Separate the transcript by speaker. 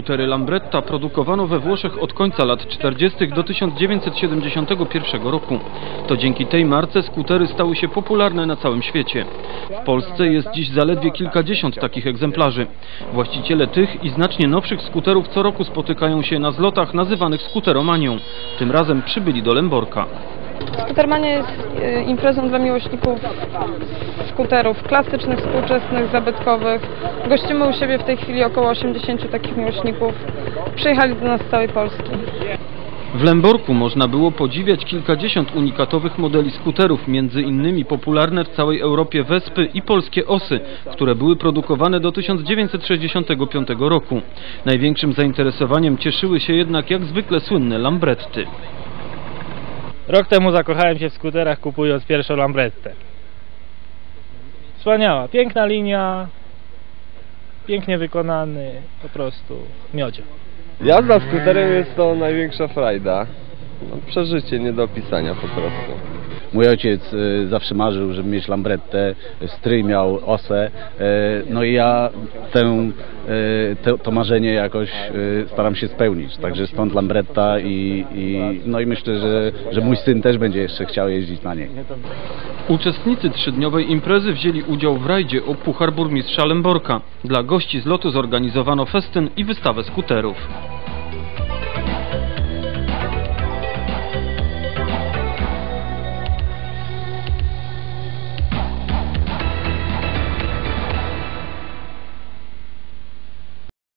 Speaker 1: Skutery Lambretta produkowano we Włoszech od końca lat 40. do 1971 roku. To dzięki tej marce skutery stały się popularne na całym świecie. W Polsce jest dziś zaledwie kilkadziesiąt takich egzemplarzy. Właściciele tych i znacznie nowszych skuterów co roku spotykają się na zlotach nazywanych skuteromanią. Tym razem przybyli do Lęborka.
Speaker 2: Skutermania jest e, imprezą dla miłośników skuterów klasycznych, współczesnych, zabytkowych. Gościmy u siebie w tej chwili około 80 takich miłośników. Przyjechali do nas z całej Polski.
Speaker 1: W Lęborku można było podziwiać kilkadziesiąt unikatowych modeli skuterów, między innymi popularne w całej Europie Wespy i polskie Osy, które były produkowane do 1965 roku. Największym zainteresowaniem cieszyły się jednak jak zwykle słynne Lambretty.
Speaker 3: Rok temu zakochałem się w skuterach kupując pierwszą Lambrettę. Wspaniała, piękna linia, pięknie wykonany, po prostu miodzie.
Speaker 4: Jazda skuterem jest to największa frajda. No, przeżycie nie do opisania po prostu.
Speaker 5: Mój ojciec y, zawsze marzył, żeby mieć Lambrettę, stryj miał osę, y, no i ja tę, y, te, to marzenie jakoś y, staram się spełnić, także stąd Lambretta i, i, no i myślę, że, że mój syn też będzie jeszcze chciał jeździć na niej.
Speaker 1: Uczestnicy trzydniowej imprezy wzięli udział w rajdzie o Puchar Burmistrza Lęborka. Dla gości z lotu zorganizowano festyn i wystawę skuterów.